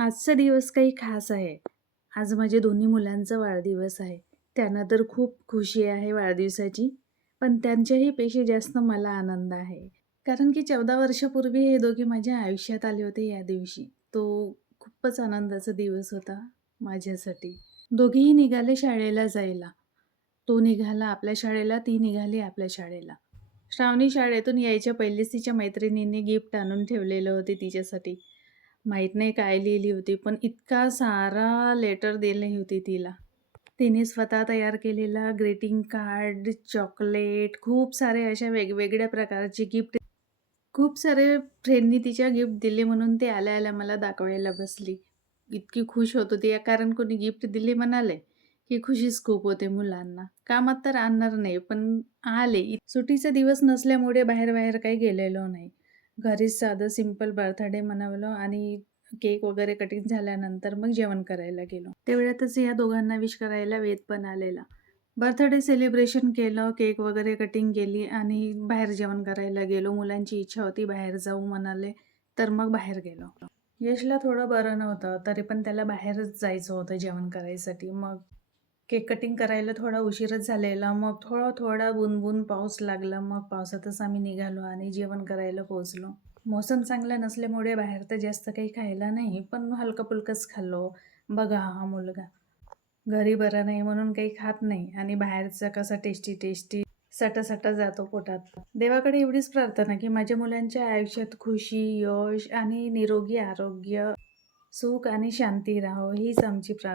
आजचा दिवस काही खास आहे. आज माझ्या दोन्ही मुलांचा वाढदिवस आहे. त्यांना तर खूप खुशी आहे वाढदिवसाची, पण त्यांच्याही पेक्षा जास्त मला आनंद आहे. कारण की 14 वर्षापूर्वी हे दोघे माझ्या आयुष्यात आले होते या दिवशी. तो खूपच आनंदाचा दिवस होता माझ्यासाठी. दोघेही निघाले शाळेला जायला. तो निघाला आपल्या शाळेला, ती निघाली आपल्या शाळेला. श्रावणी शाळेतून यायच्या पहिलेच तिच्या मैत्रिणींनी गिफ्ट आणून ठेवलेलं होते तिच्यासाठी. माहीत नाही काय लिहिली होती, पण इतका सारा लेटर दिली होती तिला. तिने स्वतः तयार केलेला ग्रीटिंग कार्ड, चॉकलेट, खूप सारे अशा वेगवेगळ्या प्रकारचे गिफ्ट खूप सारे फ्रेंडनी तिच्या गिफ्ट दिले म्हणून ती आल्या-आल्या मला दाखवायला बसली. इतकी खुश होत होती कारण कोणी गिफ्ट दिले म्हणाले, की खुशीच खूप होते मुलांना. कामात तर आणणार नाही, पण आले. सुट्टीचा दिवस नसल्यामुळे बाहेर-बाहेर काही गेलेलो नाही. घरीच साधं सिंपल बर्थडे मनवलं आणि केक वगैरे कटिंग झाल्यानंतर मग जेवण करायला गेलो. तेवढ्यातच या दोघांना विश करायला वेद पण आलेला. बर्थडे सेलिब्रेशन केलं, केक वगैरे कटिंग केली आणि बाहेर जेवण करायला गेलो. मुलांची इच्छा होती बाहेर जाऊ म्हणाले, तर मग बाहेर गेलो. यशला थोडं बरं नव्हतं, तरी पण त्याला बाहेरच जायचं होतं जेवण करायसाठी. मग केक कटिंग करायला थोडा उशीरच झालेला. मग थोडा बुनबुन पाऊस लागला. मग पावसातच आम्ही निघालो आणि जेवण करायला पोहोचलो. मोसम चांगला नसल्यामुळे बाहेर तर जास्त काही खायला नाही, पण हलकं-फुलकंच खाल्लो. बघा हा मुलगा. घरी बरं नाही म्हणून काही खात नाही आणि बाहेरचं कसं टेस्टी सटा-सटा जातो पोटात. देवाकडे एवढीच प्रार्थना की माझ्या मुलांच्या आयुष्यात खुशी, यश आणि निरोगी आरोग्य, सुख आणि शांती राहो हीच आमची प्रार्थना.